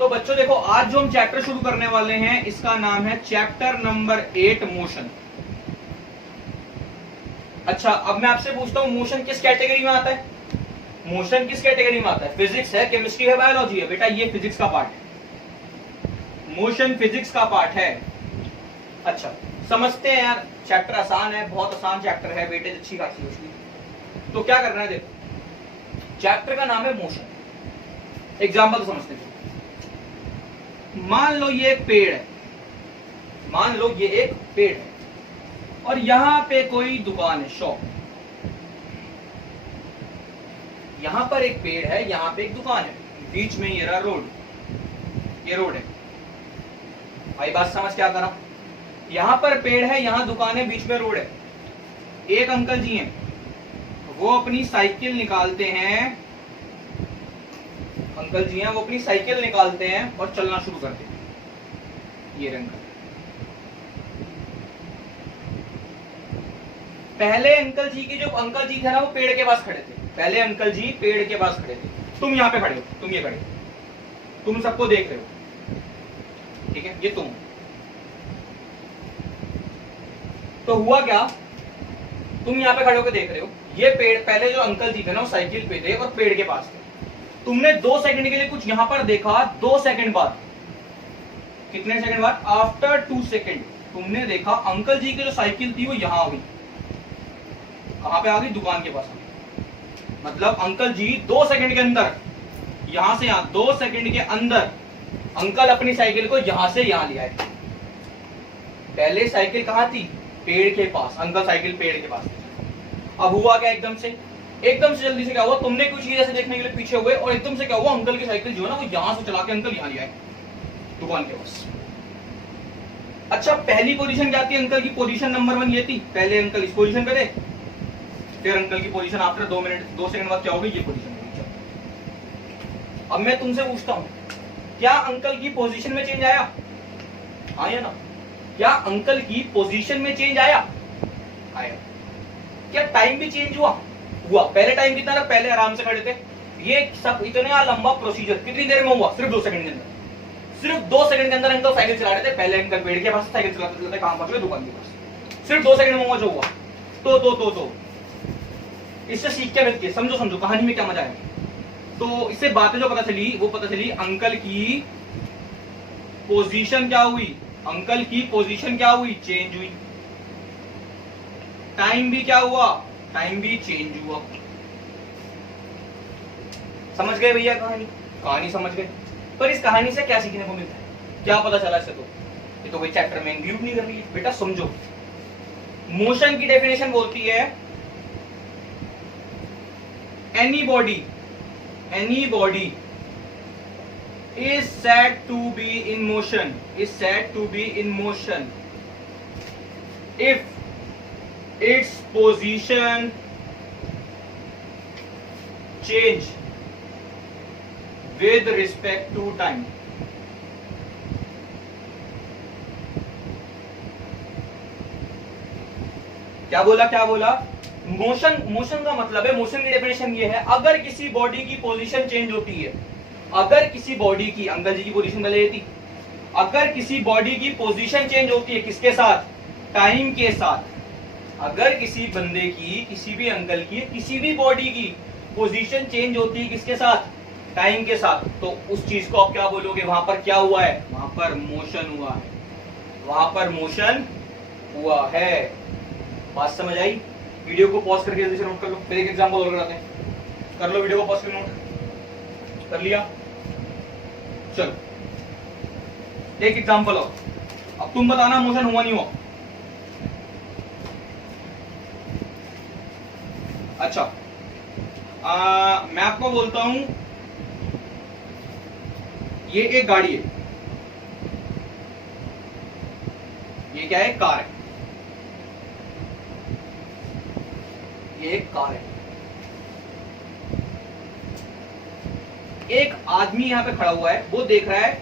तो बच्चों देखो, आज जो हम चैप्टर शुरू करने वाले हैं इसका नाम है चैप्टर नंबर 8 मोशन। अच्छा, अब मैं आपसे पूछता हूं मोशन किस कैटेगरी में आता है? मोशन किस कैटेगरी में आता है? फिजिक्स है, केमिस्ट्री है, बायोलॉजी है? बेटा ये फिजिक्स का पार्ट है, मोशन फिजिक्स का पार्ट है। अच्छा समझते हैं यार, चैप्टर आसान है, बहुत आसान चैप्टर है, वेटेज अच्छी खासी है उसकी। तो क्या करना है, देखो चैप्टर का नाम है मोशन। एग्जाम्पल समझते हैं। मान लो ये एक पेड़ है, मान लो ये एक पेड़ है और यहां पे कोई दुकान है, शॉप। यहां पर एक पेड़ है, यहां पे एक दुकान है, बीच में ये रहा रोड, ये रोड है। भाई बात समझ क्या कर रहा हूं? यहां पर पेड़ है, यहां दुकान है, बीच में रोड है। एक अंकल जी हैं, वो अपनी साइकिल निकालते हैं, अंकल जी हैं वो अपनी साइकिल निकालते हैं और चलना शुरू करते हैं। ये अंकल, पहले अंकल जी के जो अंकल जी थे ना, वो पेड़ के पास खड़े थे। पहले अंकल जी पेड़ के पास खड़े थे, तुम यहाँ पे खड़े हो, तुम ये खड़े हो, तुम सबको देख रहे हो, ठीक है, ये तुम। तो हुआ क्या, तुम यहाँ पे खड़े होकर देख रहे हो, ये पेड़, पहले जो अंकल जी थे ना वो साइकिल पे थे और पेड़ के पास थे। तुमने 2 सेकंड के लिए कुछ यहां पर देखा, 2 सेकंड बाद, कितने सेकंड बाद? आफ्टर 2 सेकंड तुमने देखा अंकल जी की जो साइकिल थी वो यहां आ गई। कहां पे आ गई? दुकान के पास आ गई। मतलब अंकल जी 2 सेकंड के अंदर, यहां से यहां 2 सेकंड के अंदर अंकल अपनी साइकिल को यहां से यहां ले आए। पहले साइकिल कहां थी? पेड़ के पास, अंकल साइकिल पेड़ के पास। अब हुआ क्या, एकदम से जल्दी से क्या हुआ, तुमने कुछ चीज ऐसे देखने के लिए पीछे हुए और एकदम से क्या हुआ, अंकल की साइकिल जो है ना वो यहां से चला के अंकल यहां ले आए दुकान के पास। अच्छा, पहली पोजीशन क्या थी अंकल की? पोजीशन नंबर 1 ये थी, पहले अंकल इस पोजीशन पे थे, फिर अंकल की पोजीशन आफ्टर 2 सेकंड बाद क्या हो गई? ये पोजीशन हो गई। अब मैं तुमसे पूछता हूं, क्या अंकल की पोजीशन में चेंज आया? आया ना? क्या अंकल की पोजीशन में चेंज आया? आया। क्या टाइम भी चेंज हुआ? हुआ। पहले टाइम कितना था? पहले आराम से खड़े थे। ये सब इतना लंबा प्रोसीजर कितनी देर में हुआ? सिर्फ 2 सेकंड के अंदर। सिर्फ 2 सेकंड के अंदर अंकल साइकिल चला रहे थे, पहले अंकल पेड़ के पास साइकिल चलाते चलाते कहां पहुंच गए? दुकान के पास। सिर्फ 2 सेकंड में हुआ जो हुआ। तो इससे सीख के मिलती है, समझो कहानी में क्या मजा है। तो इससे बातें जो पता चली वो पता चली, अंकल की पोजीशन क्या हुई? अंकल की पोजीशन क्या हुई? चेंज हुई। टाइम भी क्या हुआ? टाइम भी चेंज हुआ। समझ गए भैया कहानी? कहानी समझ गए। पर इस कहानी से क्या सीखने को मिलता है? क्या पता चला इससे? तो ये तो कोई चैप्टर में इंक्लूड नहीं कर रही है। बेटा समझो, मोशन की डेफिनेशन बोलती है any body is said to be in motion if its position change with respect to time. क्या बोला? मोशन का मतलब है, मोशन की डेफिनेशन ये है, अगर किसी बॉडी की पोजीशन चेंज होती है, अगर किसी बॉडी की, अंकल जी की पोजीशन पहले थी, अगर किसी बॉडी की पोजीशन चेंज होती है, किसके साथ? टाइम के साथ। अगर किसी बंदे की, किसी भी अंकल की, किसी भी बॉडी की पोजीशन चेंज होती है, किसके साथ? टाइम के साथ। तो उस चीज को आप क्या बोलोगे? वहां पर क्या हुआ है? वहां पर मोशन हुआ है, वहां पर मोशन हुआ है। बात समझ आई? वीडियो को पॉज करके जल्दी से नोट कर लो, फिर एक एग्जांपल और कराते हैं। कर लो, वीडियो को पॉज करके नोट कर लिया। चलो एक एग्जांपल और, अब तुम बताना मोशन हुआ नहीं हुआ। अच्छा मैं आपको बोलता हूं, ये एक गाड़ी है, ये क्या है? कार है। ये एक कार है। एक आदमी यहां पे खड़ा हुआ है, वो देख रहा है,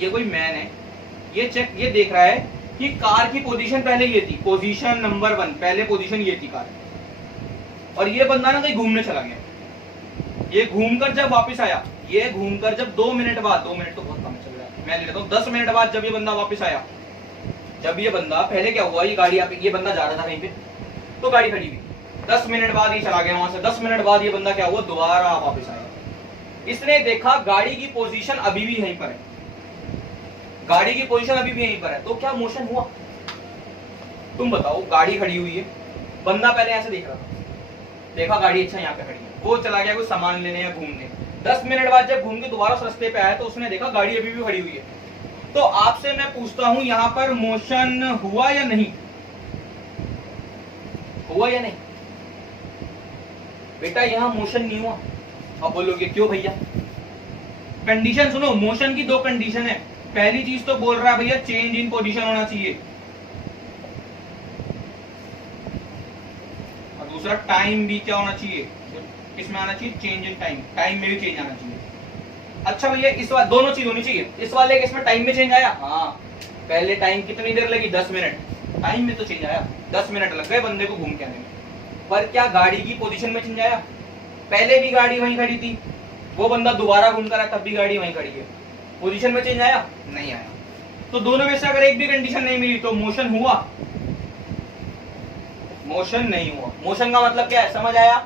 ये कोई मैन है, ये देख रहा है कि कार की पोजीशन पहले ये थी, पोजीशन नंबर 1, पहले पोजीशन ये थी कार। और ये बंदा ना कहीं घूमने चला गया। ये घूमकर जब वापस आया, ये घूमकर जब 2 मिनट बाद, 2 मिनट तो बहुत कम चल रहा है, मैं ले लेता हूँ 10 मिनट बाद जब ये बंदा वापस आया, जब ये बंदा, पहले क्या हुआ, ये गाड़ी ये बंदा जा रहा था कहीं पे, तो गाड़ी खड़ी हुई, 10 मिनट बाद ये चला गया वहां से, 10 मिनट बाद ये बंदा क्या हुआ, दोबारा वापस आया। इसने देखा गाड़ी की पोजीशन अभी भी यहीं पर है, गाड़ी की पोजीशन अभी भी यहीं पर है, तो क्या मोशन हुआ? तुम बताओ, गाड़ी खड़ी हुई है, बंदा पहले ऐसे देख रहा था, देखा गाड़ी अच्छा यहाँ पे खड़ी है, वो चला गया कोई सामान लेने या घूमने, 10 मिनट बाद जब घूम के दोबारा उस रास्ते पे आया तो उसने देखा गाड़ी अभी भी खड़ी हुई है। तो आपसे मैं पूछता हूं, यहां पर मोशन हुआ या नहीं हुआ? या नहीं बेटा, यहां मोशन नहीं हुआ। अब बोलोगे क्यों भैया? कंडीशन सुनो, मोशन की 2 कंडीशन है। पहली चीज तो बोल रहा है भैया चेंज इन पोजीशन होना चाहिए, और दूसरा टाइम भी क्या होना चाहिए, किसमें आना चाहिए, चेंज इन टाइम, टाइम में भी चेंज आना चाहिए। अच्छा भैया, इस बार दोनों चीज होनी चाहिए, इस वाले केस में टाइम में चेंज आया, हाँ, पहले टाइम कितनी देर लगी, 10 मिनट, टाइम में तो चेंज आया, 10 मिनट लग गए बंदे को घूम के आने में, पर क्या गाड़ी की पोजीशन में चेंज आया? पहले भी गाड़ी वहीं खड़ी थी, वो बंदा दोबारा घूम कर आया, तब भी गाड़ी वहीं खड़ी है, पोजीशन में चेंज आया? नहीं आया। तो दोनों में से अगर एक भी कंडीशन नहीं मिली तो मोशन हुआ? मोशन नहीं हुआ। मोशन का मतलब क्या है, समझ आया?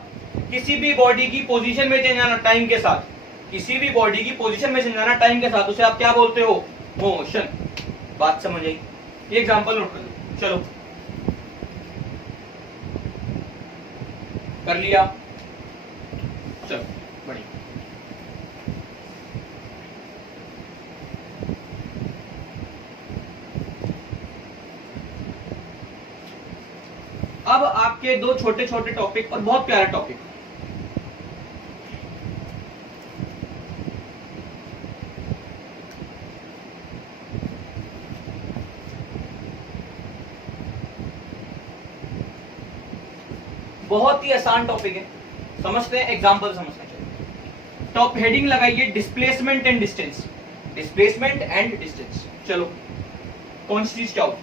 किसी भी बॉडी की पोजीशन में चेंज आना टाइम के साथ, किसी भी बॉडी की पोजीशन में चेंज आना टाइम के साथ, उसे आप क्या बोलते हो, मोशन। बात समझ आई? ये एग्जांपल नोट कर लो, चलो कर लिया, चलो बढ़िया। अब आपके 2 छोटे छोटे टॉपिक और बहुत प्यारा टॉपिक, बहुत ही आसान टॉपिक है, समझते हैं, एग्जांपल समझना चाहिए। टॉप हेडिंग लगाइए displacement and distance, displacement and distance. चलो कौन सी चीज क्या होती,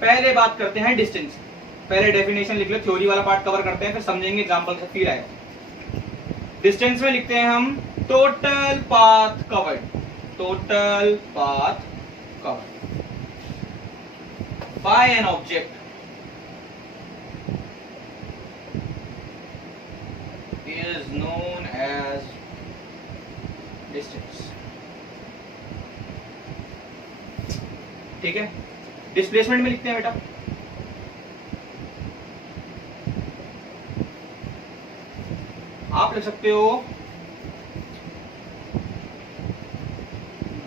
पहले बात करते हैं डिस्टेंस, पहले डेफिनेशन लिख लो, थ्योरी वाला पार्ट कवर करते हैं, फिर समझेंगे एग्जांपल से फील आएगा। डिस्टेंस में लिखते हैं हम total path covered, total path covered by an object is known as distance। ठीक है, डिस्प्लेसमेंट में लिखते हैं बेटा, आप लिख सकते हो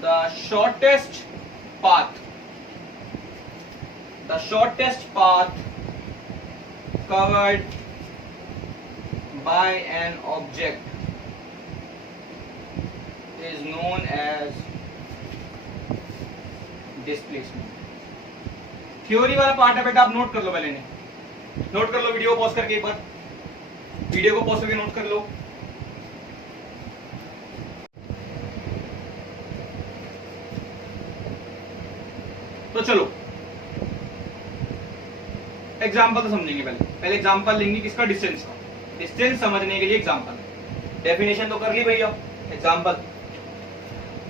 the shortest path, the shortest path covered by an object is known as displacement। Theory वाला पार्ट है बेटा, आप नोट कर लो, पहले ने नोट कर लो, वीडियो को पॉज करके, एक बार वीडियो को पॉज करके नोट कर लो। तो चलो एग्जांपल तो समझेंगे, पहले एग्जांपल लेंगे किसका, डिस्टेंस का। डिस्टेंस समझने के लिए एग्जांपल, डेफिनेशन तो कर ली भैया, एग्जांपल।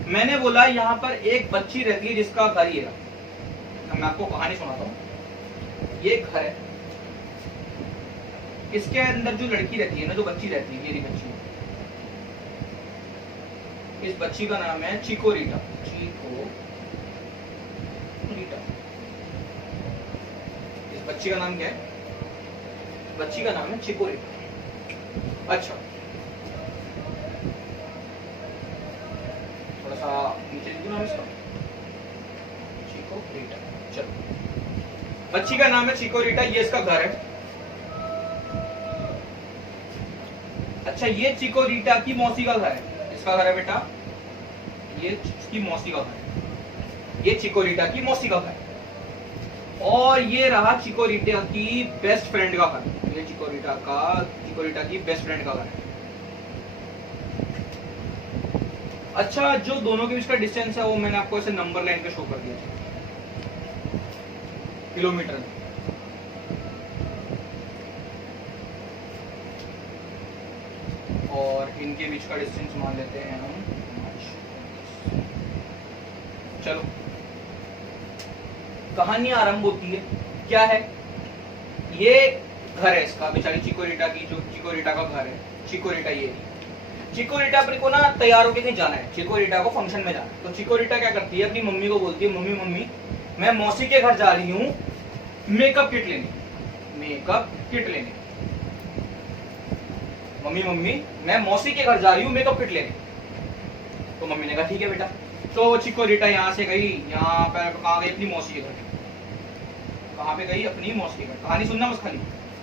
मैंने बोला यहां पर एक बच्ची रहती है जिसका घर ये रहा, मैं आपको कहानी सुनाता हूं। ये घर है, इसके अंदर जो लड़की रहती है ना, जो बच्ची रहती है, मेरी बच्ची, इस बच्ची का नाम है चिको रीटा, चिको रीटा। इस बच्ची का नाम क्या है, बच्ची का नाम है चिको रीटा। अच्छा, थोड़ा सा नीचे लिखो नाम इसका, चिको रीटा। चलो, बच्ची का नाम है चिको रीटा, ये इसका घर है। अच्छा, ये चिको रीटा की मौसी का घर है, इसका घर है बेटा, ये इसकी मौसी का घर है, ये चिको रीटा की मौसी का घर है। और ये रहा चिको रीटा की बेस्ट फ्रेंड का घर, ये चिको रीटा की बेस्ट फ्रेंड का घर है। अच्छा, जो दोनों के बीच का डिस्टेंस है वो मैंने आपको ऐसे नंबर लाइन पे शो कर दिया किलोमीटर में। और इनके बीच का डिस्टेंस मान लेते हैं हम। चलो कहानी आरंभ होती है। क्या है ये? घर है इसका, बेचारी चिकोरिटा की, जो चिकोरिटा का घर है। चिकोरिटा ये चिकोरिटा अपने को ना तैयार होके कहीं जाना है, चिकोरिटा को फंक्शन में जाना है। तो चिकोरिटा क्या करती है, अपनी मम्मी को बोलती है, मम्मी मम्मी मैं मौसी के घर जा रही हूँ मेकअप किट लेने, मेकअप किट लेने। मम्मी मम्मी मैं मौसी के घर जा रही हूँ मेकअप किट लेने। तो मम्मी ने कहा ठीक है बेटा। तो चिकोरिटा यहाँ से गई, यहाँ पर कहाँ गई? अपनी मौसी के घर। कहाँ पे गई? अपनी मौसी के घर। कहानी सुनना बस खाली,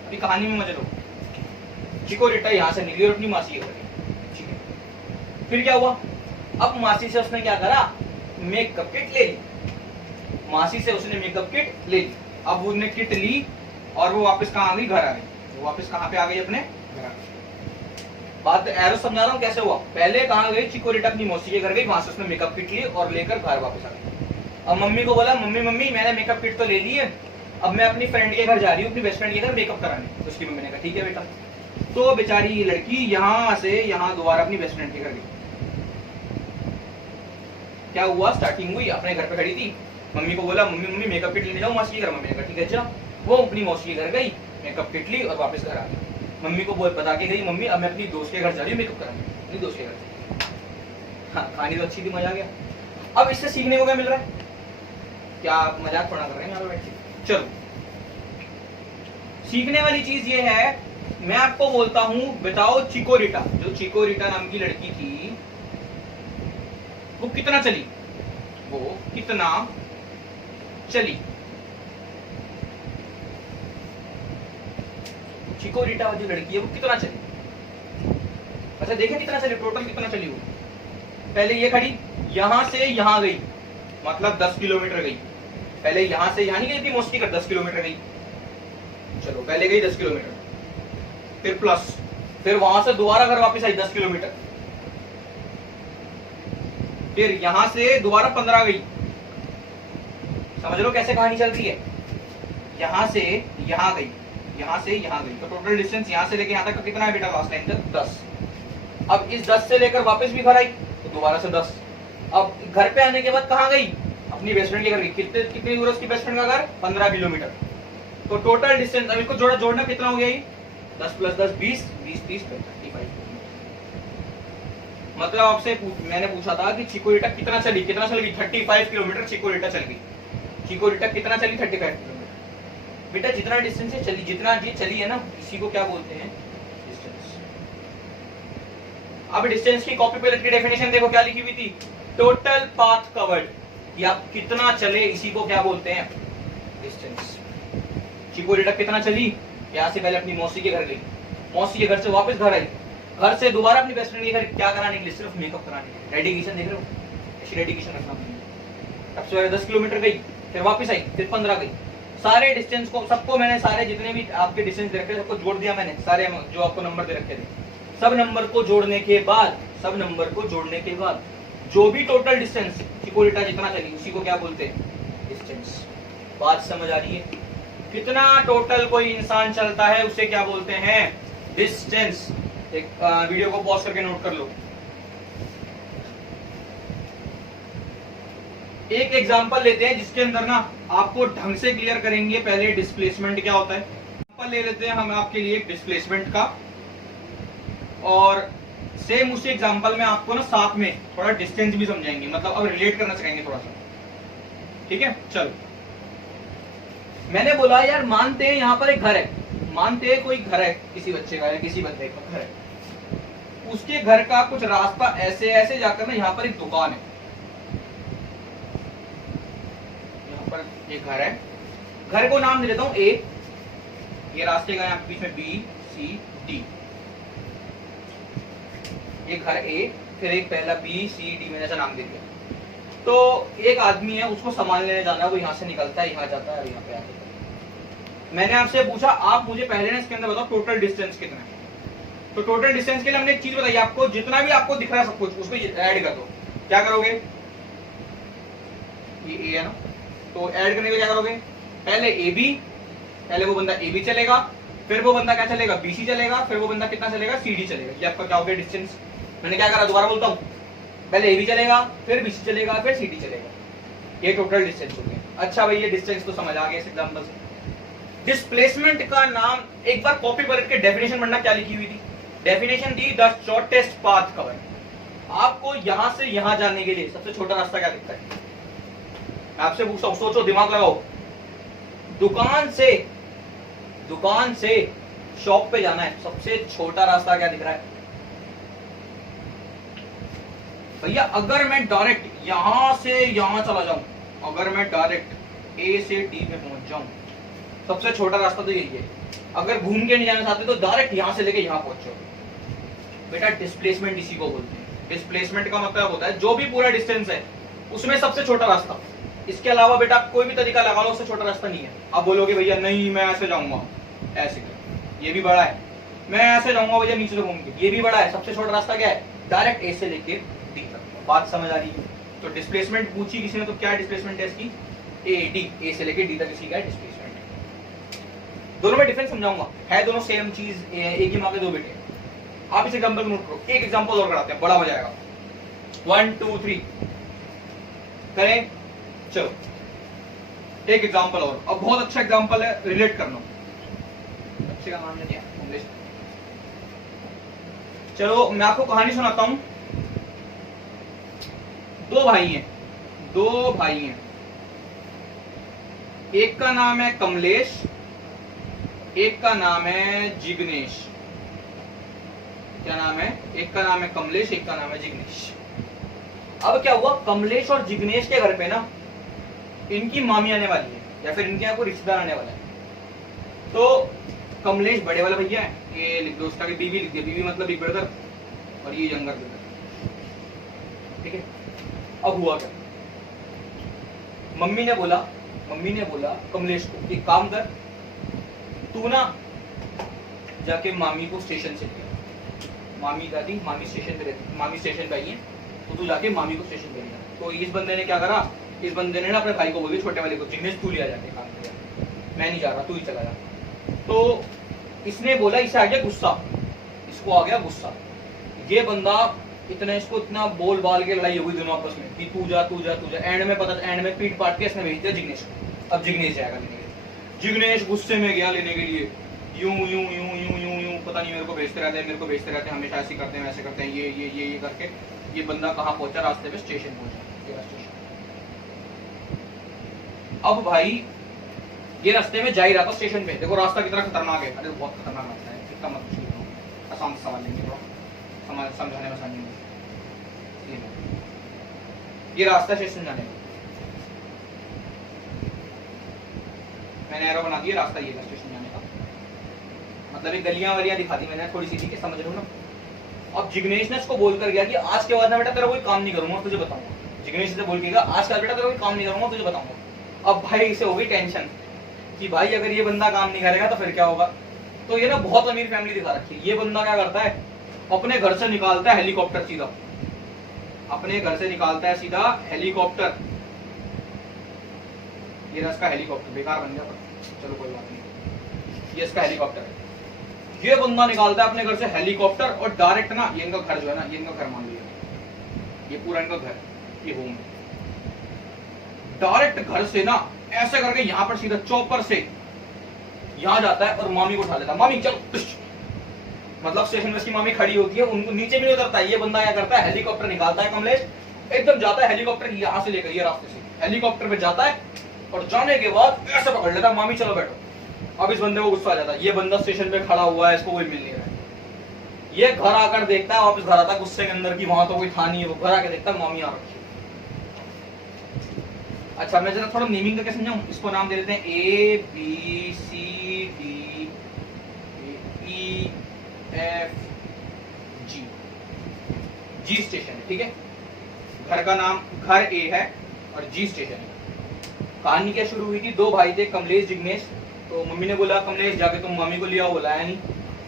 अभी कहानी में मजे लो। चिकोरिटा यहाँ से निकली और अपनी मासी के घर गई। ठीक है, फिर क्या हुआ? अब मासी से उसने क्या करा? मेकअप किट ले ली। मासी से उसने मेकअप किट ले ली। अब उसने किट ली और वो वापस कहाँ आ गई? घर आ गई। वो वापस कहाँ पे आ गई? अपने घर आ गई। बात एरो समझा रहा हूँ कैसे हुआ। पहले कहाँ गई? चिकोरिटा अपनी मौसी के घर गई, वहां से उसने मेकअप किट ली और लेकर घर वापस आ गई। अब मम्मी को बोला, मम्मी मम्मी मैंने मेकअप किट तो ले ली है, अब मैं अपनी फ्रेंड के घर जा रही हूँ, अपनी बेस्ट फ्रेंड के घर मेकअप कराने। तो उसकी मम्मी ने कहा ठीक है बेटा। तो बेचारी लड़की यहाँ से यहाँ दोबारा अपनी बेस्ट फ्रेंड के घर गई। क्या हुआ? स्टार्टिंग हुई, अपने घर पे खड़ी थी, मम्मी को बोला, मम्मी मम्मी मेकअप किट लेने जाओ मौसी के घर। मम्मी ने कहा ठीक है जा। वो अपनी मौसी के घर गई, मेकअप किट ली और वापस घर आ गई। मम्मी को बता के गई, मम्मी अब मैं अपनी दोस्त के घर जा रही हूँ मेकअप कराने, अपनी दोस्त के घर। हाँ, कहानी तो अच्छी थी, मजा आ गया। अब इससे सीखने को क्या मिल रहा है? क्या मजाक थोड़ा कर रहे हैं यहाँ पे बैठ के? चलो, सीखने वाली चीज ये है, मैं आपको बोलता हूं, बताओ चिकोरिटा, जो चिकोरिटा नाम की लड़की थी, वो कितना चली? वो कितना चली? चिकोरिटा जो लड़की है वो कितना चली? अच्छा देखें कितना चली, टोटल कितना चली वो। पहले ये खड़ी, यहां से यहां गई, मतलब 10 किलोमीटर गई। पहले यहां से यहां नहीं गई थी मौसी का, 10 किलोमीटर गई। चलो पहले गई 10 किलोमीटर, फिर प्लस, फिर वहां से दोबारा घर वापस आई 10 किलोमीटर, फिर यहां से दोबारा 15 गई। समझ लो कैसे कहानी चल रही है। यहां से यहां गई, यहां से यहां गई, तो टोटल डिस्टेंस यहां से लेके यहां तक कितना है बेटा? लास्ट टाइम तक 10। अब इस 10 से लेकर वापस भी घर आई तो दोबारा से 10। अब घर पे आने के बाद कहां गई? अपनी बेस्ट फ्रेंड के घर गई। कितनी दूर है उसकी बेस्ट फ्रेंड का घर? 15 किलोमीटर। तो टोटल डिस्टेंस, अब इसको जोड़ना कितना हो गया? 10 + 10 20, 20 30 35। मतलब आपसे मैंने पूछा था कि चिकोरिटा कितना चली गई? 35 किलोमीटर चिकोरिटा चल गई। चिकोरिटा कितना चली? 35 किलोमीटर। बेटा जितना डिस्टेंस से चली, जितना ये चली है ना, इसी को क्या बोलते हैं? डिस्टेंस। अब डिस्टेंस की कॉपी पे की डेफिनेशन देखो क्या लिखी हुई थी? टोटल पाथ कवर्ड, कि आप कितना चले, इसी को क्या बोलते हैं? डिस्टेंस। चिकोरिटा कितना चली? यहाँ से पहले अपनी मौसी के घर गई, मौसी के घर से वापस घर आई, घर से दोबारा अपनी बेस्ट फ्रेंड के घर क्या कराने के लिए? सिर्फ मेकअप कराने के लिए। डेडिकेशन देख रहे हो? ऐसी डेडिकेशन रखना। सबसे पहले 10 किलोमीटर गई, फिर वापस आई, फिर 15 गई। सारे डिस्टेंस को, सबको मैंने, सारे जितने भी आपके डिस्टेंस दे रखे थे सबको जोड़ दिया मैंने, सारे जो आपको नंबर दे रखे थे, सब नंबर को जोड़ने के बाद, जो भी टोटल डिस्टेंस चिकोरिटा जितना चली, उसी को क्या बोलते हैं? डिस्टेंस। बात समझ आ रही है? कितना टोटल कोई इंसान चलता है उसे क्या बोलते हैं? डिस्टेंस। एक वीडियो को पॉज करके नोट कर लो। एक एग्जांपल लेते हैं जिसके अंदर ना आपको ढंग से क्लियर करेंगे। पहले डिस्प्लेसमेंट क्या होता है एग्जांपल ले लेते हैं हम आपके लिए डिस्प्लेसमेंट का, और सेम उसी एग्जांपल में आपको ना साथ में थोड़ा डिस्टेंस भी समझाएंगे, मतलब अब रिलेट करना सिखाएंगे थोड़ा सा। ठीक है, चलो। मैंने बोला यार मानते हैं यहाँ पर एक घर है, मानते हैं कोई घर है, किसी बच्चे का या किसी बंदे का घर है, उसके घर का कुछ रास्ता ऐसे ऐसे जाकर ना यहाँ पर एक दुकान है, यहाँ पर एक घर है, घर को नाम दे देता हूँ ए, ये रास्ते का यहाँ बीच में बी सी डी, एक घर ए, फिर एक पहला बी सी डी मैंने ऐसा नाम दे दिया। तो एक आदमी है, उसको सामान लेने जाना है, वो यहाँ से निकलता है, यहाँ जाता है और यहाँ पे आता है। मैंने आपसे पूछा आप मुझे पहले ना इसके अंदर बताओ टोटल डिस्टेंस कितना है। तो टोटल डिस्टेंस के लिए हमने एक चीज बताई आपको, जितना भी आपको दिख रहा है सब कुछ उसको ऐड कर दो। क्या करोगे? ये ए है ना, तो ऐड करने के लिए क्या करोगे? पहले ए बी, पहले वो बंदा ए बी चलेगा, फिर वो बंदा क्या चलेगा, बीसी चलेगा, फिर वो बंदा कितना चलेगा, सीडी चलेगा। ये आपका क्या हो गया, डिस्टेंस। मैंने क्या करा, दोबारा बोलता हूँ, पहले एबी चलेगा, फिर बीसी चलेगा, फिर सीडी चलेगा। ये टोटल डिस्टेंस हो गया। अच्छा भाई ये डिस्टेंस तो समझ आ गया इस एग्जांपल से। डिस्प्लेसमेंट का नाम एक बार कॉपी करके डेफिनेशन पढ़ना, क्या लिखी हुई थी, definition the, the shortest path cover. आपको यहां से यहां जाने के लिए सबसे छोटा रास्ता क्या दिखता है, मैं आपसे पूछता हूं, सोचो, दिमाग लगाओ। दुकान से शॉप पे जाना है, सबसे छोटा रास्ता क्या दिख रहा है भैया? अगर मैं डायरेक्ट यहां से यहां चला जाऊं, अगर मैं डायरेक्ट ए से डी में पहुंच जाऊं, सबसे छोटा रास्ता तो यही है। अगर घूम के नहीं जाना चाहते तो डायरेक्ट यहां से लेके यहां पहुंचो। बेटा डिस्प्लेसमेंट इसी को बोलते हैं। डिस्प्लेसमेंट का मतलब होता है जो भी पूरा डिस्टेंस है उसमें सबसे छोटा रास्ता। इसके अलावा बेटा आप कोई भी तरीका लगा लो, उससे छोटा रास्ता नहीं है। आप बोलोगे भैया नहीं मैं ऐसे जाऊंगा, ऐसे कर, ये भी बड़ा है। मैं ऐसे जाऊंगा भैया नीचे से घूम के, ये भी बड़ा है। सबसे छोटा रास्ता क्या है, डायरेक्ट ए से लेके डी तक। बात समझ आ रही है? तो डिस्प्लेसमेंट पूछी किसी ने तो क्या डिस्प्लेसमेंट है इसकी, ए डी, ए से लेके डी तक इसकी क्या डिस्प्लेसमेंट। दोनों में डिफरेंस समझाऊंगा, है दोनों सेम चीज, एक ही माँ के दो बेटे। आप इस एग्जांपल को नोट करो। एक एग्जांपल और कराते हैं, बड़ा मजा आएगा। 1 2 3 करें, चलो एक एग्जांपल और। अब बहुत अच्छा एग्जांपल है, रिलेट करना। अच्छे का नाम नहीं है इंग्लिश। चलो मैं आपको कहानी सुनाता हूं। दो भाई हैं, एक का नाम है कमलेश, एक का नाम है जिग्नेश। क्या नाम है, एक का नाम है कमलेश, एक का नाम है जिग्नेश। अब क्या हुआ, कमलेश और जिग्नेश के घर पे ना इनकी मामी आने वाली है, या फिर इनके यहाँ कोई रिश्तेदार आने वाला है। तो कमलेश बड़े वाला भैया है, ये लिख दो, उसका बीवी लिख दिया, बीवी मतलब बिग ब्रदर, और ये यंगर ब्रदर, ठीक है। अब हुआ क्या, मम्मी ने बोला कमलेश को, एक काम कर, तू ना जाके मामी को स्टेशन से ले, मामी दादी, मामी स्टेशन पे रहती, मामी स्टेशन पे आई है, तो तू जाके मामी को स्टेशन पे ले। तो इस बंदे ने क्या करा, इस बंदे ने ना अपने भाई को बोल दिया, छोटे वाले को, जिग्नेश तू लिया जाके काम किया, मैं नहीं जा रहा, तू ही चला जा। तो इसने बोला, इसे आ गया गुस्सा, इसको आ गया गुस्सा। ये बंदा इसको इतना बोल बाल के लड़ाई हुई दोनों आपस में कि तू जा। एंड में पीट पाट के इसने भेज दिया जिग्नेश को। अब जिग्नेश जाएगा लेने के लिए। जिग्नेश गुस्से में गया लेने के लिए, यूं पता नहीं मेरे को भेजते रहते हैं, हमेशा ऐसे करते हैं, वैसे करते हैं, ये करके ये बंदा कहाँ पहुंचा, रास्ते में स्टेशन पहुंचा। अब भाई ये रास्ते में जा ही रहा था स्टेशन पे। देखो रास्ता कितना खतरनाक है, अरे बहुत खतरनाक रास्ता है, कितना मत पूछिए, आसान से सवाल लेंगे, थोड़ा समझाने में आसानी होगी। ये रास्ता स्टेशन जाने का, मैंने एरो बना दिया, रास्ता ये स्टेशन जाने का, मतलब ये गलियां वलियां दिखा दी मैंने थोड़ी सी, ठीक है, समझ रहे हो ना। अब जिग्नेश ने इसको बोल कर गया कि आज के बाद ना बेटा तेरा कोई काम नहीं करूंगा, तुझे बताऊंगा। जिग्नेश से बोल के गया, आज के बाद बेटा तेरा कोई काम नहीं करूंगा, तुझे बताऊंगा। अब भाई इसे हो गई टेंशन कि भाई अगर ये बंदा काम नहीं करेगा तो फिर क्या होगा। तो ये ना बहुत अमीर फैमिली दिखा रखी है। ये बंदा क्या करता है, अपने घर से निकालता है हेलीकॉप्टर, सीधा अपने घर से निकालता है सीधा हेलीकॉप्टर। ये इसका हेलीकॉप्टर बेकार बन गया, चलो कोई बात नहीं, ये इसका हेलीकॉप्टर है। ये बंदा निकालता है अपने घर से हेलीकॉप्टर और डायरेक्ट ना, ये इनका घर जो है ना, ये इनका घर मान लिया, ये पूरा इनका घर, ये होम, डायरेक्ट घर से ना ऐसे करके यहाँ पर सीधा चॉपर से यहाँ जाता है और मामी को उठा लेता है। मामी चलो, मतलब स्टेशन में इसकी मामी खड़ी होती है, उनको नीचे भी नहीं उतरता है। ये बंदा क्या करता है, हेलीकॉप्टर निकालता है कमलेश, एकदम जाता है हेलीकॉप्टर यहाँ से लेकर, ये रास्ते से हेलीकॉप्टर पे जाता है और जाने के बाद ऐसे पकड़ लेता है, मामी चलो बैठो। अब इस बंदे को गुस्सा आ जाता है, ये बंदा स्टेशन पे खड़ा हुआ है, इसको कोई मिल नहीं रहा है। ये घर आकर देखता है, वापस घर आता है गुस्से के अंदर की वहां तो कोई था नहीं है। वो घर आके देखता है मामी आ रखी है। अच्छा मैं जरा थोड़ा नेमिंग करके समझाऊं, इसको नाम दे देते हैं A B C D E F G, ji station है, ठीक है। घर का नाम, घर A है और जी स्टेशन है। कहानी क्या शुरू हुई थी, दो भाई थे कमलेश जिग्नेश। तो मम्मी ने बोला कमलेश जाके तुम मामी को ले आओ, बुलाया नहीं।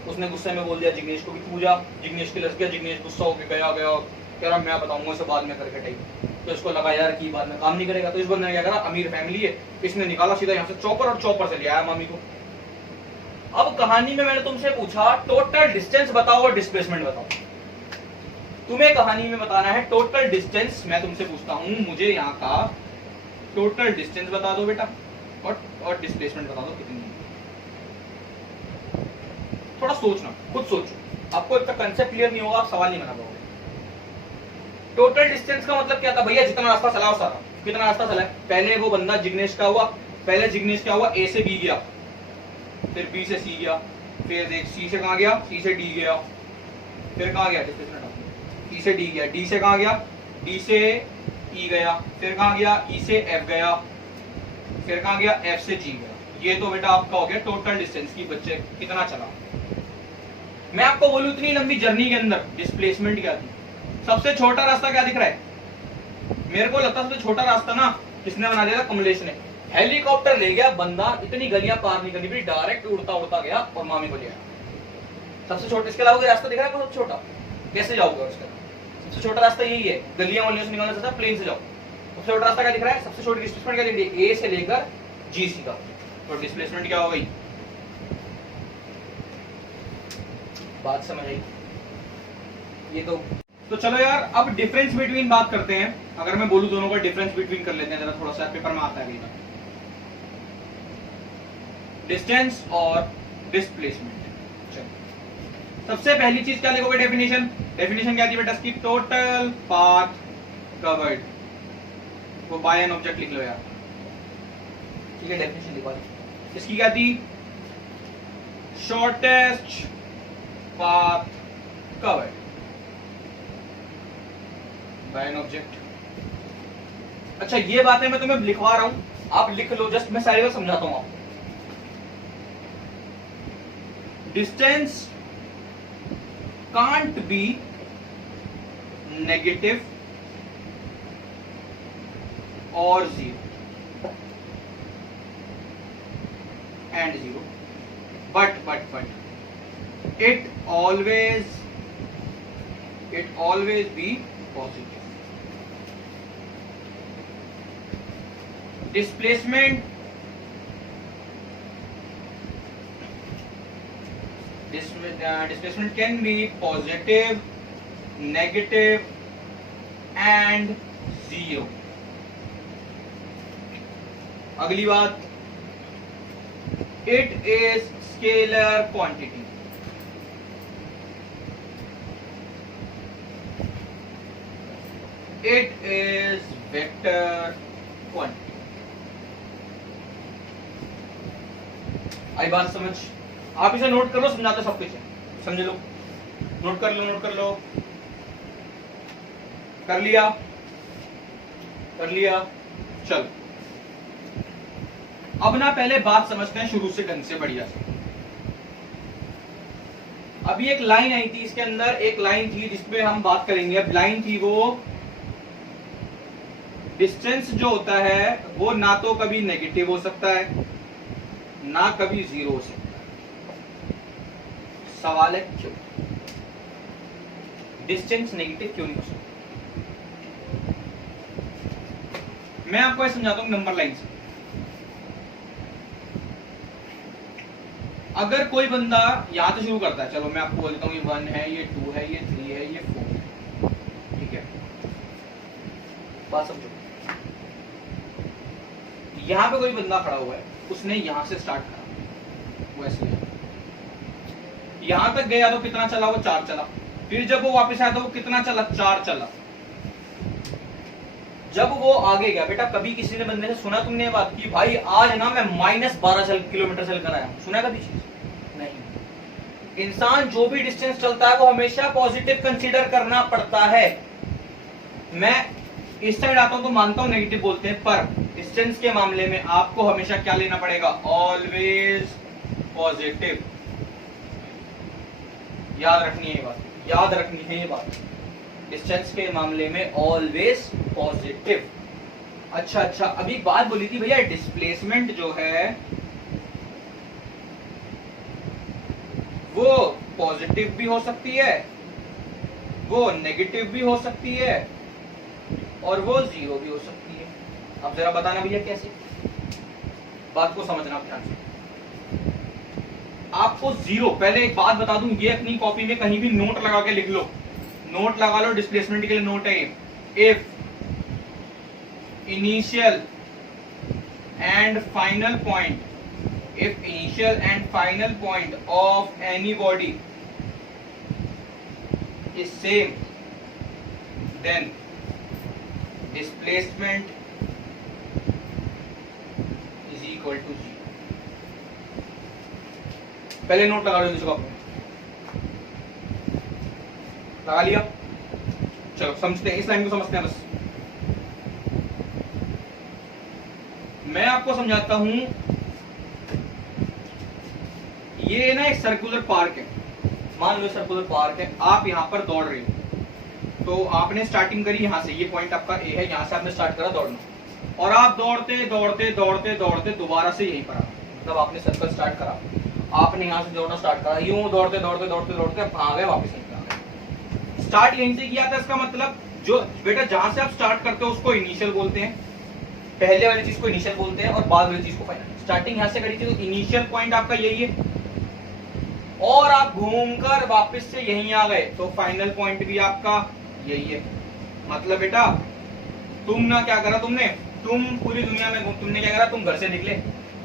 उसने गुस्से में बोल दिया जिग्नेश को भी तू जा। जिग्नेश के लस गया, जिग्नेश गुस्सा होकर गया कह रहा मैं बताऊंगा इसे बाद में करके टाइप। तो इसको लगा यार कि बाद में काम नहीं करेगा। तो इस बंदे ने क्या करा, अमीर फैमिली है, इसने निकाला सीधा यहाँ से चॉपर और चॉपर से ले आया मामी को। अब कहानी में मैंने तुमसे पूछा टोटल डिस्टेंस बताओ और डिस्प्लेसमेंट बताओ। तुम्हें कहानी में बताना है टोटल डिस्टेंस। मैं तुमसे पूछता हूं मुझे यहाँ का टोटल डिस्टेंस बता दो बेटा और डिस्प्लेसमेंट बता दो कितनी है। थोड़ा सोचना, खुद सोचो। आपको इतना कंसेप्ट क्लियर नहीं होगा, आप सवाल नहीं बना पाओगे। टोटल डिस्टेंस का मतलब क्या था भैया? जितना रास्ता चला सारा। कितना रास्ता चला है? पहले वो बंदा जिग्नेश का हुआ, पहले जिग्नेश क्या हुआ? ए से बी गया, फिर बी से सी गया, फिर सी से कहां गया? सी से डी गया, फिर कहां गया? सी से डी गया, डी से कहां गया? डी से ई गया, फिर कहां गया? ई से एफ गया, फिर कहां गया? एफ से जी गया। ये तो बेटा आपका हो गया टोटल डिस्टेंस की बच्चे कितना चला। मैं आपको बोलूं इतनी लंबी जर्नी के अंदर डिस्प्लेसमेंट क्या थी? सबसे छोटा रास्ता क्या दिख रहा है? मेरे को लगता है सबसे छोटा रास्ता ना किसने बना दिया? कमलेश ने। हेलीकॉप्टर ले गया बंदा, इतनी गलियां पार नहीं करनी पड़ी, डायरेक्ट उड़ता उड़ता गया और मामी को ले आया। सबसे छोटा, इसके अलावा कोई रास्ता दिख रहा है? सबसे छोटा कैसे जाओगे उसका? सबसे छोटा रास्ता यही है, गलियां वलियों से निकलने से प्लेन से जाओ। सबसे छोटा रास्ता क्या दिख रहा है? सबसे छोटी डिस्प्लेसमेंट क्या दिख रही है? ए से लेकर जी सी का। तो डिस्प्लेसमेंट क्या हो गई? बात समझ आई? ये तो चलो यार, अब डिफरेंस बिटवीन बात करते हैं। अगर मैं बोलूं दोनों का डिफरेंस बिटवीन कर लेते हैं जरा, थोड़ा सा पेपर में आता है कहीं, डिस्टेंस और डिस्प्लेसमेंट। सबसे पहली चीज क्या लिखोगे? डेफिनेशन। डेफिनेशन क्या थी बेटा इसकी? Total path covered. वो बाय एन ऑब्जेक्ट लिख लो यार, ठीक है? डेफिनेशन लिखवा दी। इसकी क्या थी? Shortest path covered by an object. अच्छा, ये बातें मैं तुम्हें लिखवा रहा हूं, आप लिख लो, जस्ट मैं सारी बात समझाता हूं आपको। Distance can't be negative or zero and zero, but it always be positive. Displacement can be positive, negative and zero. अगली बात, it is scalar quantity. It is vector quantity. आई बात समझ? आप इसे नोट कर लो, समझाते सब कुछ है, समझ लो। नोट कर लो। कर लिया। चलो, अब ना पहले बात समझते हैं शुरू से ढंग से, बढ़िया से। अभी एक लाइन आई थी, इसके अंदर एक लाइन थी जिसपे हम बात करेंगे। अब लाइन थी वो डिस्टेंस जो होता है वो ना तो कभी नेगेटिव हो सकता है ना कभी जीरो हो सकता है। सवाल है क्यों? डिस्टेंस नेगेटिव क्यों नहीं हो सकता? मैं आपको ये समझाता हूं नंबर लाइन से। अगर कोई बंदा यहां से शुरू करता है, चलो मैं आपको बोल देता हूं, ये 1 है, ये 2 है, ये 3 है, ये 4 है, ठीक है? बात समझो। यहां पे कोई बंदा खड़ा हुआ है, उसने यहां से स्टार्ट करा, वो ऐसे यहां तक गया तो कितना चला? वो 4 चला। फिर जब वो वापस आया तो वो कितना चला? 4 चला। जब वो आगे गया, बेटा कभी किसी ने बंदे से सुना तुमने ये बात कि भाई आज ना मैं -12 किलोमीटर चलकर आया? सुना कभी चीज? नहीं। इंसान जो भी डिस्टेंस चलता है वो हमेशा पॉजिटिव कंसीडर करना पड़ता है। मैं इस साइड आता हूं तो मानता हूं नेगेटिव बोलते हैं, पर डिस्टेंस के मामले में आपको हमेशा क्या लेना पड़ेगा? Always positive. याद रखनी है ये बात, डिस्टेंस के मामले में ऑलवेज पॉजिटिव। अच्छा, अभी बात बोली थी भैया, डिस्प्लेसमेंट जो है वो पॉजिटिव भी हो सकती है, वो नेगेटिव भी हो सकती है और वो जीरो भी हो सकती है। अब जरा बताना भैया कैसे? बात को समझना ध्यान से। आपको जीरो, पहले एक बात बता दूं, ये अपनी कॉपी में कहीं भी नोट लगा के लिख लो, नोट लगा लो, डिस्प्लेसमेंट के लिए नोट है ये। If initial and final point, if initial and final point of any body is same, then displacement is equal to 0। पहले नोट लगा लो इसको, लगा लिया? चलो समझते हैं, इस लाइन को समझते हैं। बस मैं आपको समझाता हूं, ये ना एक सर्कुलर पार्क है, मान लो सर्कुलर पार्क है, आप यहाँ पर दौड़ रहे हो, तो आपने स्टार्टिंग करी यहाँ से, ये पॉइंट आपका ए है, यहाँ से आपने स्टार्ट करा दौड़ना, और आप दौड़ते दौड़ते दौड़ते दौड़ते दोबारा से यहीं पर आ, मतलब आपने सर्कल स्टार्ट करा, आपने यहाँ से दौड़ना स्टार्ट करा, यूं दौड़ते दौड़ते दौड़ते दौड़ते आप आ गए वापस यहीं पर आ गए। स्टार्ट यहीं से किया था, इसका मतलब जो बेटा जहां से आप स्टार्ट करते हो उसको इनिशियल बोलते हैं, पहले वाली चीज को इनिशियल बोलते हैं, और बाद वाली चीज को फाइनल। स्टार्टिंग यहाँ से करी थी तो इनिशियल पॉइंट आपका यही है, और आप घूमकर वापस से यहीं आ गए तो फाइनल पॉइंट भी आपका यही है। मतलब बेटा तुम ना क्या करा तुमने, तुम पूरी दुनिया में तुमने क्या करा, तुम घर से निकले,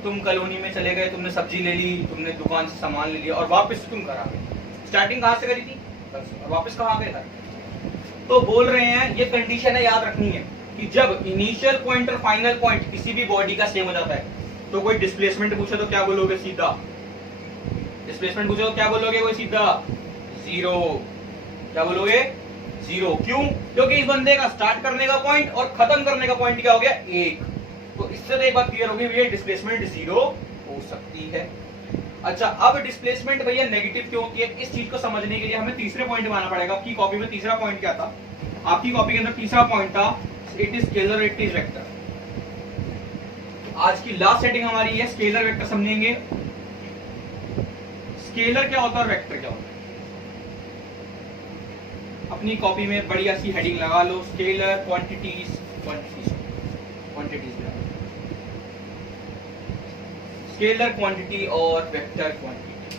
तुम कॉलोनी में चले गए, तुमने सब्जी ले ली, तुमने दुकान से सामान ले लिया, और वापस से तुम घर आ गए। स्टार्टिंग कहाँ से करी थी, और वापस कहाँ गए घर। तो बोल रहे हैं ये कंडीशन है, याद रखनी है कि जब इनिशियल पॉइंट और फाइनल पॉइंट किसी भी बॉडी का सेम हो जाता है, तो कोई डिस्प्लेसमेंट पूछे तो क्या बोलोगे, सीधा डिस्प्लेसमेंट पूछो तो क्या बोलोगे, वो सीधा जीरो। क्या बोलोगे, जीरो। क्यों? क्योंकि इस बंदे का स्टार्ट करने का पॉइंट और खत्म करने का पॉइंट क्या हो गया, एक। तो इससे तो एक बात क्लियर होगी, भैया डिस्प्लेसमेंट जीरो हो सकती है। अच्छा, अब डिस्प्लेसमेंट भैया नेगेटिव क्यों होती है, इस चीज को समझने के लिए हमें तीसरे पॉइंट बनाना पड़ेगा। आपकी कॉपी में तीसरा पॉइंट क्या था, आपकी कॉपी के अंदर तीसरा पॉइंट था, it is scalar, it is vector. आज की लास्ट सेटिंग हमारी है स्केलर वेक्टर समझेंगे। स्केलर क्या होता है और वेक्टर क्या होता है, अपनी कॉपी में बढ़िया सी हेडिंग लगा लो, स्केलर क्वांटिटीज, स्केलर क्वांटिटी और वेक्टर क्वांटिटी,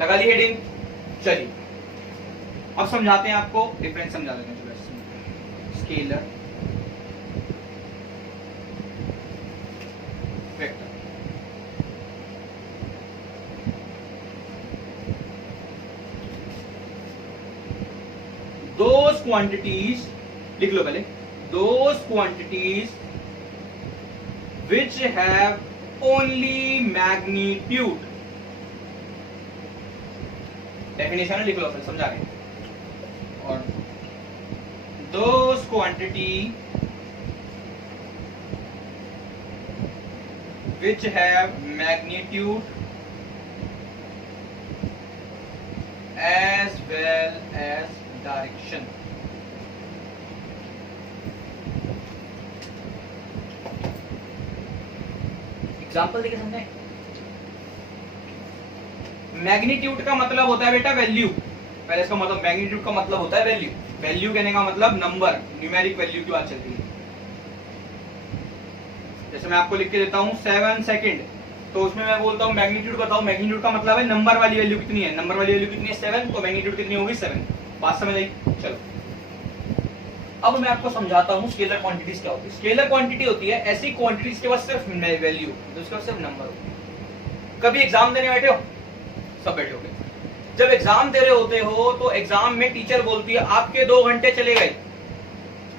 लगा ली हेडिंग। चलिए अब समझाते हैं आपको, डिफरेंस समझा देते हैं। स्केलर वेक्टर, those quantities, लिख लो पहले, those quantities which have only magnitude, definition लिख लो फिर समझा के, और those quantity which have magnitude as well as direction. Example देके समझें। मैग्नीट्यूड का मतलब होता है बेटा वैल्यू, पहले इसका मतलब मैग्नीट्यूड का मतलब होता है वैल्यू। वैल्यू कहने का मतलब नंबर, न्यूमेरिक वैल्यू की बात चलती है। जैसे मैं आपको लिख के देता हूं 7 सेकंड, तो उसमें मैं बोलता हूं मैग्नीट्यूड बताओ, मैग्नीट्यूड का मतलब है नंबर वाली वैल्यू कितनी है, नंबर वाली वैल्यू कितनी है 7, तो मैग्नीट्यूड कितनी होगी 7। बात समझ आई? चलो अब मैं आपको समझाता हूँ स्केलर क्वांटिटीज क्या होती है। स्केलर क्वांटिटी होती है ऐसी क्वांटिटीज के पास सिर्फ वैल्यू, उसके पास सिर्फ नंबर होती है। कभी एग्जाम देने बैठे हो, सब बैठे हो, जब एग्जाम दे रहे होते हो तो एग्जाम में टीचर बोलती है आपके 2 घंटे चले गए,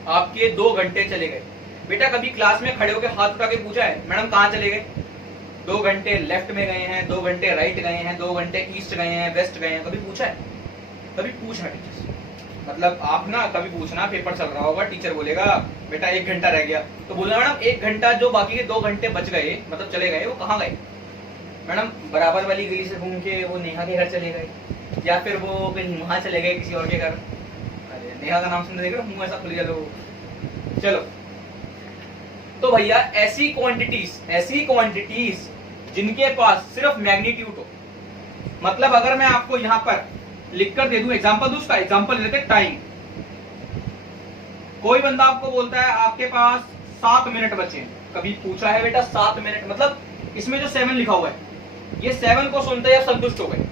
आपके 2 घंटे चले गए। बेटा कभी क्लास में खड़े होकर हाथ उठा के पूछा है मैडम कहाँ चले गए? 2 घंटे लेफ्ट में गए हैं, 2 घंटे राइट गए हैं, 2 घंटे ईस्ट गए हैं, वेस्ट गए हैं, कभी पूछा है? कभी पूछना टीचर से, मतलब आप ना कभी पूछना, पेपर चल रहा होगा, टीचर बोलेगा बेटा 1 घंटा रह गया, तो बोलना मैडम 1 घंटा जो बाकी के 2 घंटे बच गए, मतलब चले गए, वो कहाँ गए? मैडम बराबर वाली गली से घूम के वो नेहा के घर चले गए, या फिर वो कहीं वहां चले गए किसी और के घर। अरे नेहा का नाम सुनने देख रहे हो, मुंह ऐसा खुल गया लोगों। चलो तो भैया ऐसी क्वांटिटीज जिनके पास सिर्फ मैग्नीट्यूड हो, मतलब अगर मैं आपको यहाँ पर लिखकर दे दूं, एग्जांपल दूं, उसका एग्जांपल लेते हैं टाइम। कोई बंदा आपको बोलता है आपके पास 7 मिनट बचे हैं, कभी पूछा है बेटा 7 मिनट, मतलब इसमें जो 7 लिखा हुआ है ये 7 को सुनते ही आप संतुष्ट हो गए।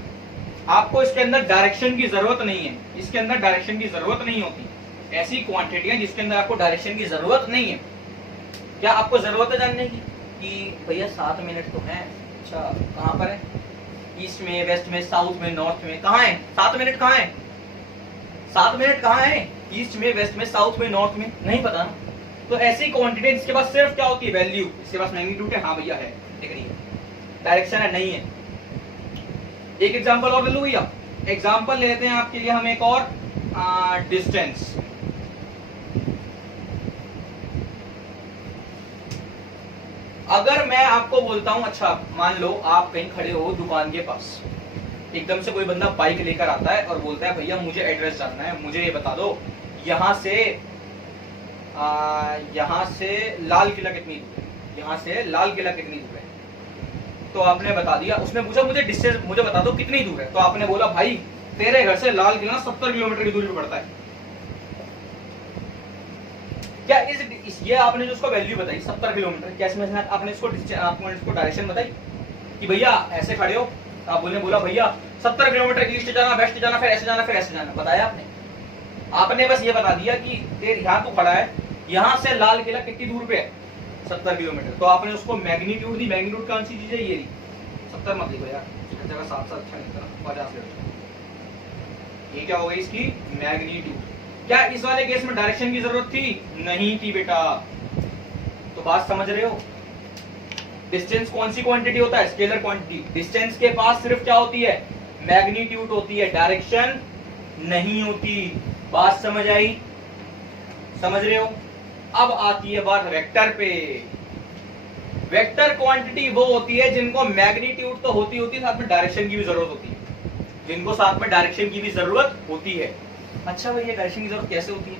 आपको इसके अंदर डायरेक्शन की जरूरत नहीं है, इसके अंदर डायरेक्शन की जरूरत नहीं होती। ऐसी क्वांटिटी है जिसके अंदर आपको डायरेक्शन की जरूरत नहीं है। क्या आपको जरूरत है जानने की कि भैया 7 मिनट तो है, अच्छा कहाँ पर है, ईस्ट में, वेस्ट में, साउथ में, नॉर्थ में, कहाँ है 7 मिनट, कहाँ है 7 मिनट, कहाँ है ईस्ट में, वेस्ट में, साउथ में, नॉर्थ में, नहीं पता ना। तो ऐसी क्वांटिटी जिसके पास सिर्फ क्या होती है, वैल्यू, इसके पास मैग्नीट्यूड है, हाँ भैया है, दिख रही है, डायरेक्शन है, नहीं है। एक एग्जांपल और ले लो भैया, एग्जांपल लेते हैं आपके लिए हम एक और, डिस्टेंस। अगर मैं आपको बोलता हूं, अच्छा मान लो आप कहीं खड़े हो दुकान के पास, एकदम से कोई बंदा बाइक लेकर आता है और बोलता है भैया मुझे एड्रेस जानना है, मुझे ये बता दो यहाँ से लाल किला कितनी दूर है, यहाँ से लाल किला कितनी दूर है। तो आपने बता दिया, उसने पूछा मुझे डिस्टेंस मुझे बता दो कितनी दूर है, तो आपने बोला भाई तेरे घर से लाल किला 70 किलोमीटर की दूरी पर पड़ता है। क्या ये आपने जो उसको वैल्यू बताई 70 किलोमीटर, क्या इसमें आपने इसको डायरेक्शन बताई कि भैया ऐसे खड़े हो, आप बोला भैया 70 किलोमीटर ईस्ट जाना, वेस्ट जाना, फिर ऐसे जाना, फिर ऐसे जाना, बताया आपने? आपने बस ये बता दिया कि यहाँ तो खड़ा है, यहाँ से लाल किला कितनी दूर पे है, 70 किलोमीटर। तो आपने उसको मैग्नीट्यूड दी, मैग्नीट्यूड कौन सी चीज है, ये 70 मत लिखो यार, जगह 7 अच्छा नहीं था, 50 ले लो। ये क्या हो गई इसकी मैग्नीट्यूड। क्या इस वाले केस में डायरेक्शन की जरूरत थी? नहीं थी बेटा। तो बात समझ रहे हो? डिस्टेंस कौन सी क्वांटिटी होता है, स्केलर क्वांटिटी। डिस्टेंस के पास सिर्फ क्या होती है, मैग्नीट्यूड होती है, डायरेक्शन नहीं होती। बात समझ आई? समझ रहे हो? अब आती है बात वेक्टर पे। वेक्टर क्वांटिटी वो होती है जिनको मैग्नीट्यूड तो होती है, साथ में डायरेक्शन की भी जरूरत होती है, जिनको साथ में डायरेक्शन की भी जरूरत होती है। अच्छा भैया डायरेक्शन की जरूरत कैसे होती है?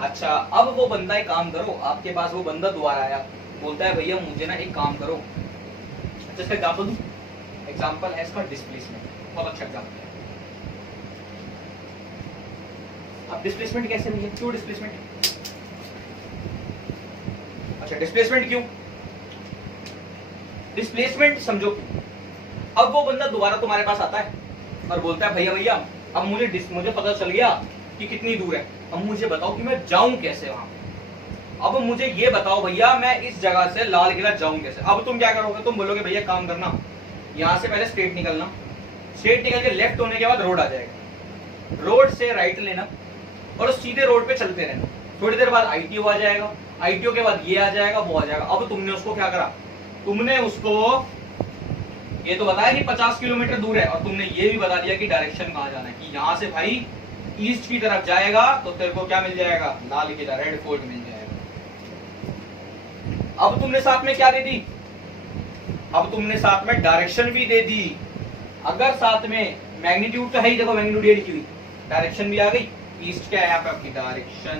अच्छा अब वो बंदा एक काम करो, आपके पास वो बंदा दोबारा आया, बोलता है भैया मुझे ना एक काम करो। अच्छा इसका एग्जाम्पल दूं? एग्जाम्पल है इसका डिस्प्लेसमेंट, बहुत अच्छा एग्जाम्पल है। अब डिस्प्लेसमेंट कैसे भैया, क्यों डिस्प्लेसमेंट? अच्छा डिस्प्लेसमेंट क्यों? डिस्प्लेसमेंट समझो, अब वो बंदा दोबारा तुम्हारे पास आता है और बोलता है भैया अब मुझे पता चल गया कि कितनी दूर है, अब मुझे बताओ कि मैं जाऊं कैसे वहां। अब मुझे ये बताओ भैया मैं इस जगह से लाल किला जाऊं कैसे। अब तुम क्या करोगे, तुम बोलोगे भैया काम करना, यहां से पहले स्ट्रेट निकलना, स्ट्रेट निकल के लेफ्ट होने के बाद रोड आ जाएगा, रोड से राइट लेना और सीधे रोड पे चलते रहना। थोड़ी देर बाद आईटीओ आ जाएगा, आईटीओ के बाद ये आ जाएगा, वो आ जाएगा। अब तुमने उसको क्या करा, तुमने उसको ये तो बताया कि 50 किलोमीटर दूर है, और तुमने ये भी बता दिया कि डायरेक्शन कहाँ जाना है, कि यहाँ से भाई ईस्ट की तरफ जाएगा तो तेरे को क्या मिल जाएगा, लाल किला, रेड फोर्ट मिल जाएगा। अब तुमने साथ में क्या दे दी, अब तुमने साथ में डायरेक्शन भी दे दी। अगर साथ में मैग्नीट्यूड तो है ही, देखो मैग्नीट्यूड ये लिखी हुई, डायरेक्शन भी आ गई, ईस्ट क्या है यहाँ पे आपकी डायरेक्शन,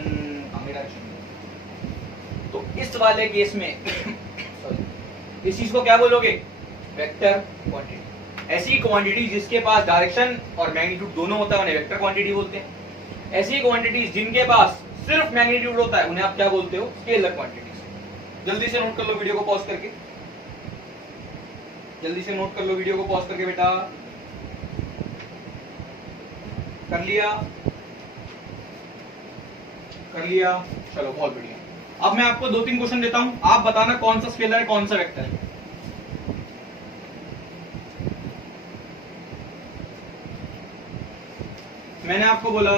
डायरेक्शन। तो इस वाले केस में सॉरी इस चीज को क्या बोलोगे, वेक्टर क्वांटिटी। ऐसी क्वांटिटी जिसके पास डायरेक्शन और मैग्नीट्यूड दोनों होता है उन्हें वेक्टर क्वांटिटी बोलते हैं। ऐसी क्वांटिटीज जिनके पास सिर्फ मैग्नीट्यूड होता है उन्हें आप क्या बोलते हो, स्केलर क्वांटिटीज। जल्दी से नोट कर लो वीडियो को पॉज करके, जल्दी से नोट कर लो वीडियो को पॉज करके बेटा। कर लिया, कर लिया, चलो बहुत बढ़िया। अब मैं आपको 2-3 क्वेश्चन देता हूं, आप बताना कौन सा स्केलर है कौन सा वेक्टर है। मैंने आपको बोला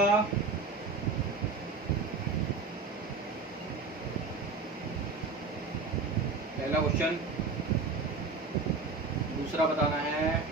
पहला क्वेश्चन, दूसरा बताना है,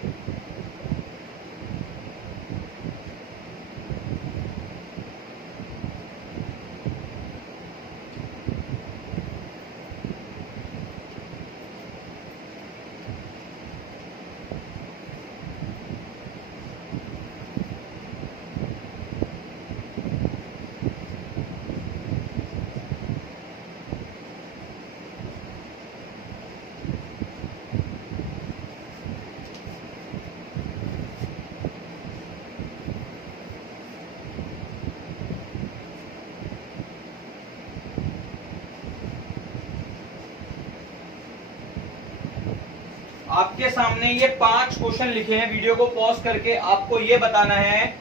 आपके सामने ये 5 क्वेश्चन लिखे हैं, वीडियो को पॉज करके आपको ये बताना है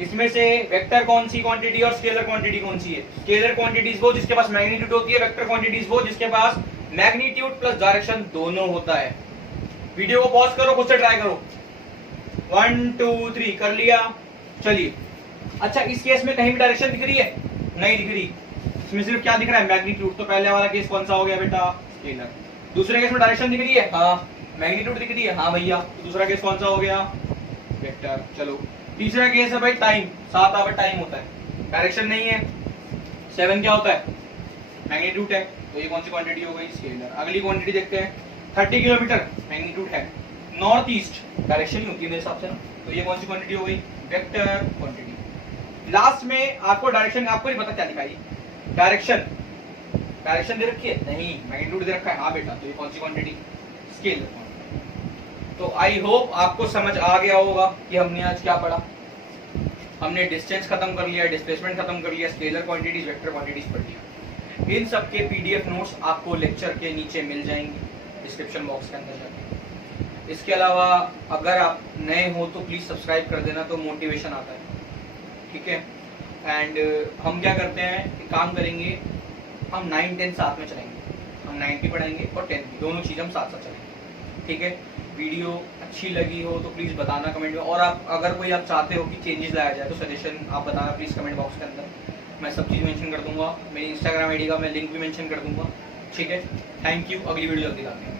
इसमें से वेक्टर कौन सी क्वांटिटी और स्केलर क्वांटिटी कौन सी है। स्केलर क्वांटिटीज वो जिसके पास मैग्नीट्यूड होती है, वेक्टर क्वांटिटीज वो जिसके पास मैग्नीट्यूड प्लस डायरेक्शन दोनों होता है। वीडियो को पॉज करो, खुद से ट्राई करो। 1 2 3 कर लिया। चलिए, अच्छा इस केस में कहीं भी डायरेक्शन दिख रही है? नहीं दिख रही। इसमें सिर्फ क्या दिख रहा है? मैग्नीट्यूड। तो पहले वाला केस कौन सा हो गया बेटा? स्केलर। दूसरे केस में डायरेक्शन दिख रही है? हाँ। मैग्नीट्यूड दिख रही है? हाँ भैया। तो दूसरा केस कौन सा हो गया? वेक्टर। चलो, तीसरा केस है भाई टाइम। 7 आवर टाइम होता है, डायरेक्शन नहीं है। 7 क्या होता है? मैग्नीट्यूड है। तो ये कौन सी क्वांटिटी हो गई? स्केलर। अगली क्वांटिटी देखते हैं। 30 किलोमीटर मैग्नीट्यूड है, नॉर्थ ईस्ट, डायरेक्शन नहीं होती है मेरे हिसाब से ना। तो ये कौन सी क्वांटिटी हो गई? Vector quantity. लास्ट में आपको डायरेक्शन, आपको नहीं पता क्या दिखाई? डायरेक्शन। डायरेक्शन दे रखी है? नहीं। मैग्नीट्यूड दे रखा है? हाँ बेटा। तो ये कौन सी क्वांटिटी? स्केलर। तो आई होप आपको समझ आ गया होगा कि हमने आज क्या पढ़ा। हमने डिस्टेंस खत्म कर लिया, डिस्प्लेसमेंट खत्म कर लिया, स्केलर क्वांटिटीज, वेक्टर क्वांटिटीज पढ़ लिया। इन सब के पीडीएफ नोट्स आपको लेक्चर के नीचे मिल जाएंगे डिस्क्रिप्शन बॉक्स के अंदर जाके। इसके अलावा अगर आप नए हो तो प्लीज सब्सक्राइब कर देना, तो मोटिवेशन आता है, ठीक है। एंड हम क्या करते हैं, एक काम करेंगे, हम 9 10 साथ में चलेंगे। हम 9 भी पढ़ाएंगे और 10 भी, दोनों चीज़ हम साथ साथ चलेंगे, ठीक है। वीडियो अच्छी लगी हो तो प्लीज़ बताना कमेंट में, और आप अगर कोई आप चाहते हो कि चेंजेस लाया जाए तो सजेशन आप बताना प्लीज़ कमेंट बॉक्स के अंदर। मैं सब चीज़ मेंशन कर दूंगा, मेरी इंस्टाग्राम आईडी का मैं लिंक भी मेंशन कर दूंगा, ठीक है। Thank you. अगली वीडियो जल्दी लाते हैं।